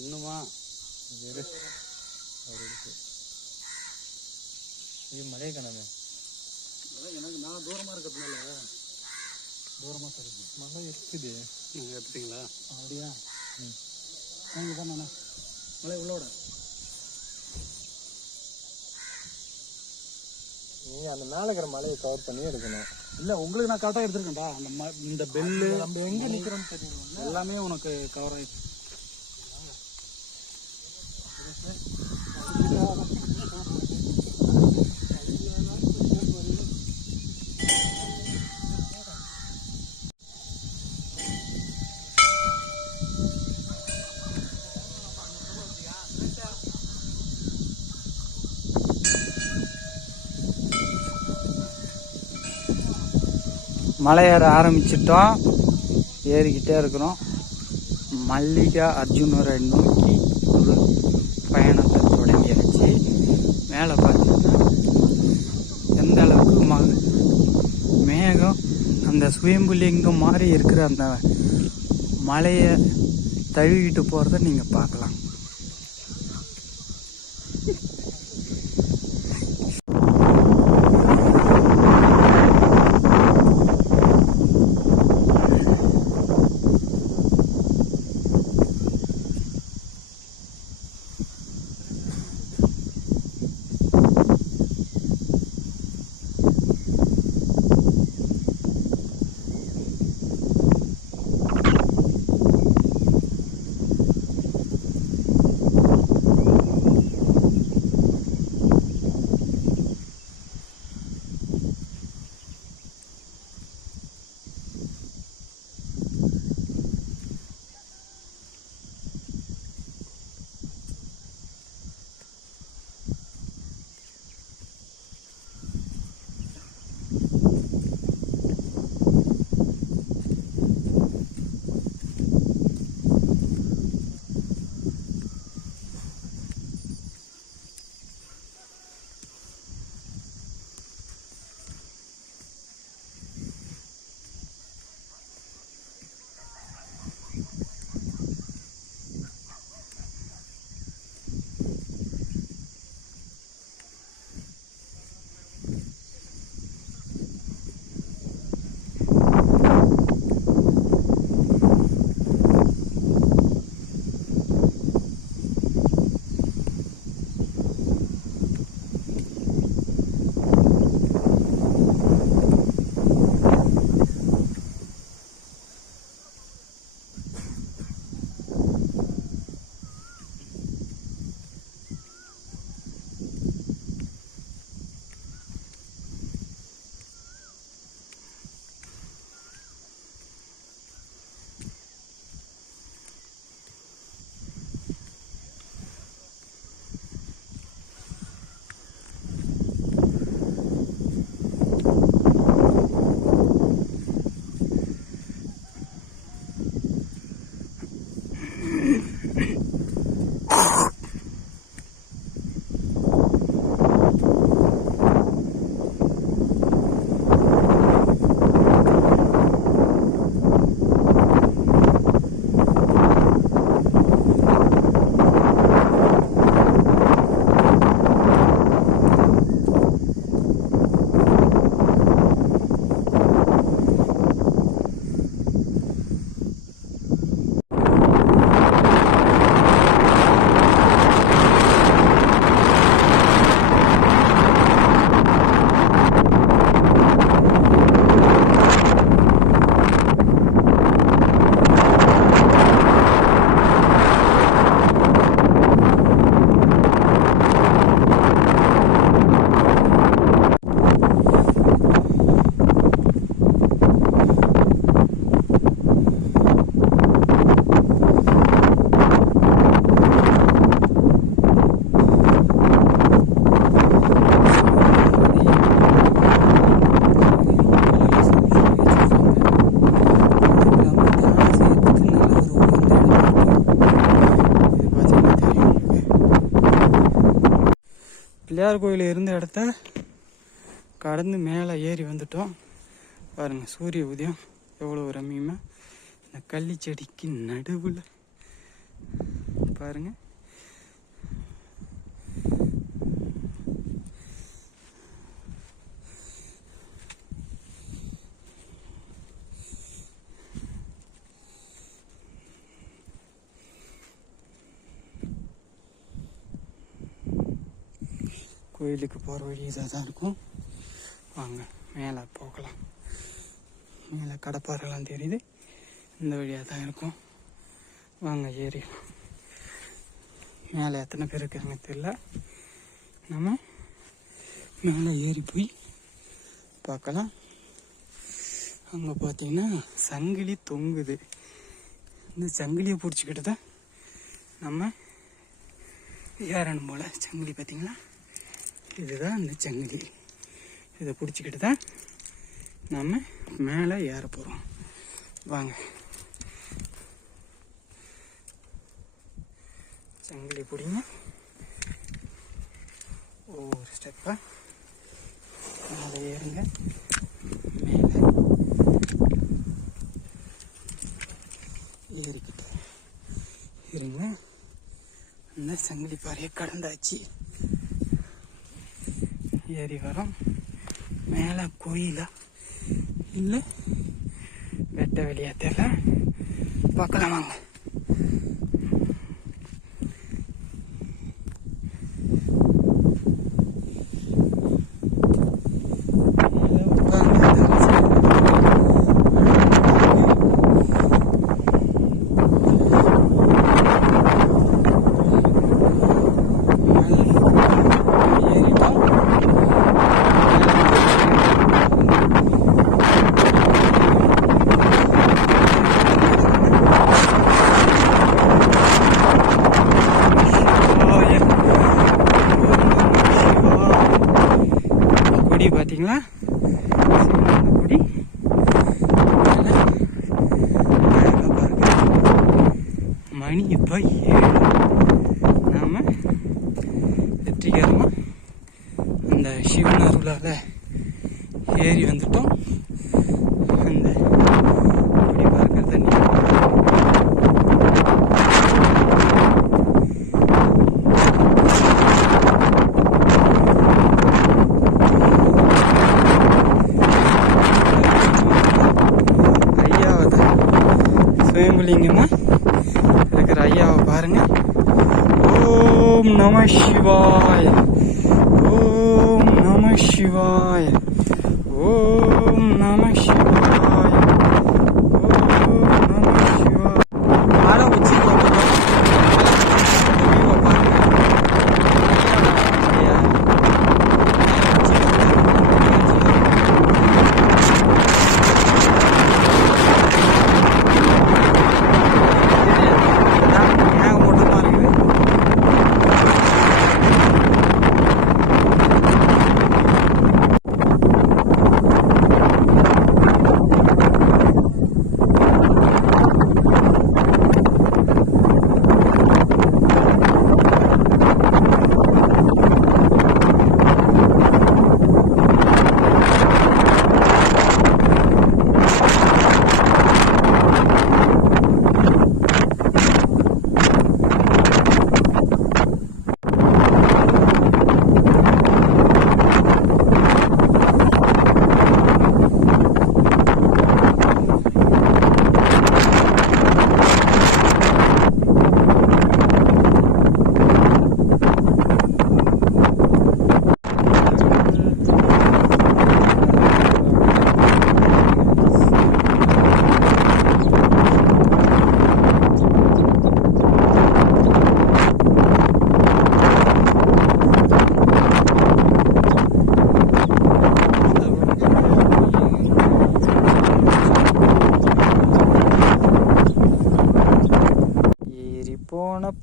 இன்னுமா இது மழையே காணாமே. எனக்கு நான் தூரமாக இருக்கிறதுனால தூரமாக தெரியுது. மழை இருக்குது. நீங்கள் எடுத்துட்டீங்களா? அப்படியா? நீங்கள் தான் நானே மழை உள்ளோட நீங்கள் அந்த மேலே இருக்கிற மலையை கவர் பண்ணி எடுக்கணும். இல்லை, உங்களுக்கு நான் கரெக்டாக எடுத்துருக்கேன்டா. இந்த பெல்லு நம்ம எங்கே நிற்கிறோம்னு தெரியும். எல்லாமே உனக்கு கவர் ஆகிடுச்சு. மலை ஏற ஆரம்பிச்சிட்டோம். ஏறிக்கிட்டே இருக்கிறோம். மல்லிகா அர்ஜுனரை நோக்கி ஒரு பயணத்தை தொடங்கியாச்சு. மேலே பார்த்தீங்கன்னா எந்த அளவுக்கு மேகம் அந்த சுயம்புலிங்கம் மாதிரி இருக்கிற அந்த மலையை தழுவிட்டு போகிறத நீங்கள் பார்க்கலாம். பிள்ளையார் கோயில் இருந்த இடத்த கடந்து மேலே ஏறி வந்துட்டோம். பாருங்கள் சூரிய உதயம் எவ்வளோ ரம்மியமாக இந்த கள்ளி செடிக்கு நடுவில் பாருங்கள். கோயிலுக்கு போகிற வழி இதாக தான் இருக்கும். வாங்க மேலே போகலாம். மேலே கடப்பாறைலாம் தெரியுது. இந்த வழியாக தான் இருக்கும். வாங்க ஏறி மேலே எத்தனை பேர் இருக்காங்க தெரியல. நம்ம மேலே ஏறி போய் பார்க்கலாம். அங்கே பார்த்தீங்கன்னா சங்கிலி தொங்குது. இந்த சங்கிலியை பிடிச்சிக்கிட்டு தான் நம்ம ஏறணும் போல். சங்கிலி பார்த்தீங்களா, இதுதான் அந்த சங்கிலி. இதை பிடிச்சிக்கிட்டு தான் நம்ம மேலே ஏற போகிறோம். வாங்க சங்கிலி பிடிங்க. ஒவ்வொரு ஸ்டெப்பாக மேலே ஏறுங்க. மேலே ஏறிக்கிட்டு இருங்க. அந்த சங்கிலி பாறையை கடந்தாச்சு. ஏறி வரோம். மேலே கோயிலா இல்லை வெட்ட வெளியா தெரியல. பார்க்கலாம் வாங்க. பார்த்தீங்களா கொடி மணி இப்போ 7. நாம வெற்றிகரமாக அந்த சிவன் அருளால் ஏறி வந்துட்டோம். அந்த கொடி பார்க்கறத சுயம்புலிங்கமா இருக்கிற ஐயாவை பாருங்க. ஓம் நம சிவாய, ஓம் நம சிவாய, ஓம் நம சிவாய, ஓம் நம சிவாய. மலை உச்சி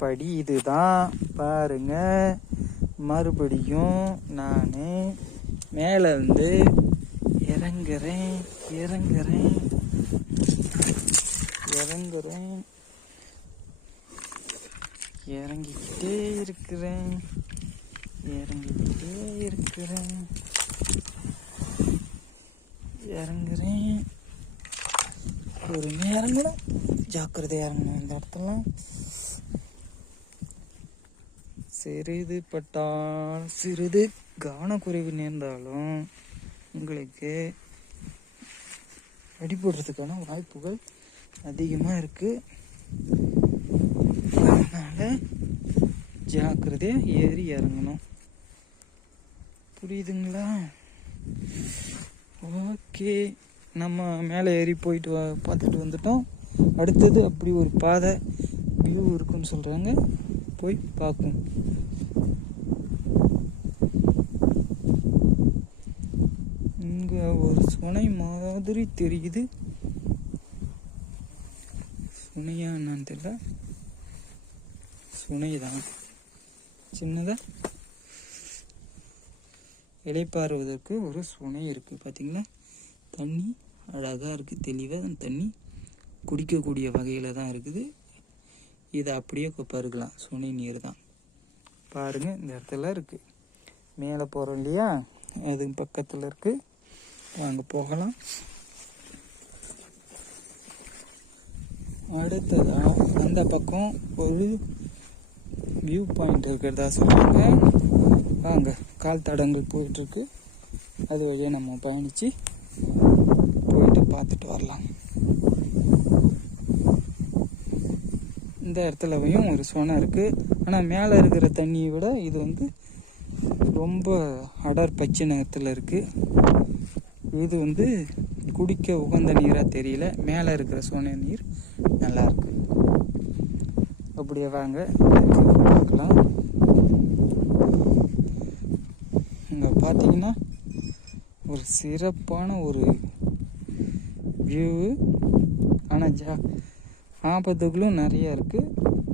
படி இதுதான் பாருங்க. மறுபடியும் நான் மேலே வந்து இறங்குறேன் இறங்குறேன் இறங்குறேன் இறங்கிக்கிட்டே இருக்கிறேன். இறங்கிக்கிட்டே இருக்கிறேன். இறங்குறேன். ஒரு இறங்கணும், ஜாக்கிரதையாக இறங்கணும். இந்த இடத்துல சிறிது பட்டால் சிறிது கவனக்குறைவு நேர்ந்தாலும் உங்களுக்கு அடிபடுறதுக்கான வாய்ப்புகள் அதிகமாக இருக்குது. அதனால் ஜாக்கிரதையாக ஏறி இறங்கணும். புரியுதுங்களா? ஓகே, நம்ம மேலே ஏறி போயிட்டு பார்த்துட்டு வந்துட்டோம். அடுத்தது அப்படி ஒரு பாதை வியூ இருக்குன்னு சொல்கிறாங்க, போய் பார்க்கும். இங்கே ஒரு சுனை மாதிரி தெரியுது. சுனையா என்னன்னு தெரியல, சுனை தான். சின்னதாக இலைப்பாறுவதற்கு ஒரு சுனை இருக்குது. பார்த்தீங்களா, தண்ணி அழகாக இருக்குது, தெளிவாக. அந்த தண்ணி குடிக்கக்கூடிய வகையில் தான் இருக்குது. இதை அப்படியே பருகலாம். சுனை நீர் தான். பாருங்கள், இந்த இடத்துல இருக்குது. மேலே போகிறோம் இல்லையா, அது பக்கத்தில் இருக்குது. வாங்க போகலாம். அடுத்ததாக அந்த பக்கம் ஒரு வியூ பாயிண்ட் இருக்கிறதா சொல்கிறாங்க. வாங்க, கால் தடங்கள் போயிட்டுருக்கு. அது வழியாக நம்ம பயணித்து போயிட்டு பார்த்துட்டு வரலாம். இந்த இடத்துலவையும் ஒரு சுனை இருக்குது. ஆனால் மேலே இருக்கிற தண்ணியை விட இது வந்து ரொம்ப அடர் பச்சை நிறத்தில் இருக்குது. இது வந்து குடிக்க உகந்த நீராக தெரியல. மேலே இருக்கிற சுனை நீர் நல்லாயிருக்கு. அப்படியே வாங்க பார்க்கலாம். இங்கே பார்த்தீங்கன்னா ஒரு சிறப்பான ஒரு வியூவு. ஆனால் ஆபத்துகளும் நிறையா இருக்குது.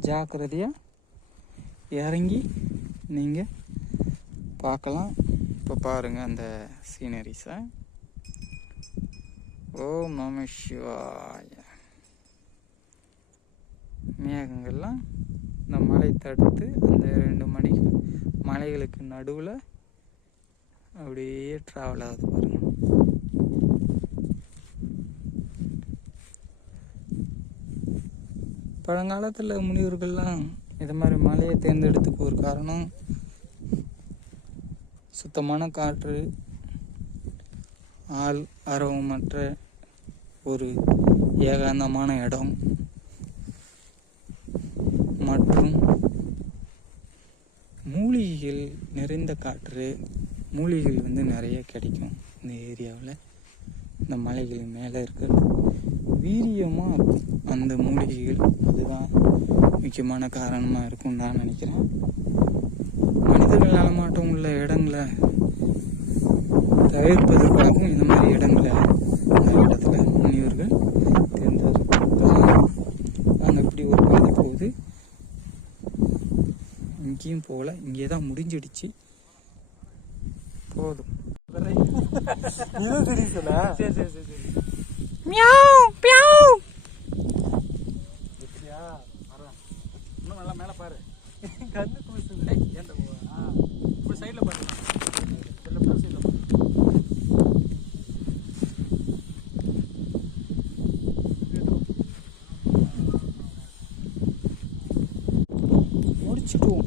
ஜாக்கிரதையாக இறங்கி நீங்கள் பார்க்கலாம். இப்போ பாருங்கள் அந்த சீனரிஸை. ஓம் நம சிவாய. மேகங்கள்லாம் இந்த மலை தடுத்து அந்த 2 மலைகளுக்கு நடுவில் அப்படியே ட்ராவல் ஆகுது பாருங்க. பழங்காலத்தில் முனிவர்கள்லாம் இது மாதிரி மலையை தேர்ந்தெடுத்துக்கு ஒரு காரணம், சுத்தமான காற்று, ஆள் அரவமற்ற ஒரு ஏகாந்தமான இடம் மற்றும் மூலிகைகள் நிறைந்த காற்று. மூலிகைகள் வந்து நிறைய கிடைக்கும் இந்த ஏரியாவில். இந்த மலைகள் மேலே இருக்கிறது வீரியமாக இருக்கும் அந்த மூலிகைகள். அதுதான் முக்கியமான காரணமாக இருக்கும்னு நான் நினைக்கிறேன். மனிதர்கள் நடமாட்டம் உள்ள இடங்களை தவிர்ப்பதற்காகவும் இந்த மாதிரி இடங்களை அந்த இடத்துல முனிவர்கள் தேர்ந்தெடுப்பாங்க. அங்கே இப்படி ஒரு பாதை போகுது. இங்கேயும் போகல, இங்கே தான் முடிஞ்சிடுச்சு. போதும். சரி சரி சரி. Meow meow. இன்னும் நல்லா மேலே பாரு. கண்ணு கூசுது. இப்படி சைடில் பாரு. சைடில் பாரு. முடிச்சுட்டோம்.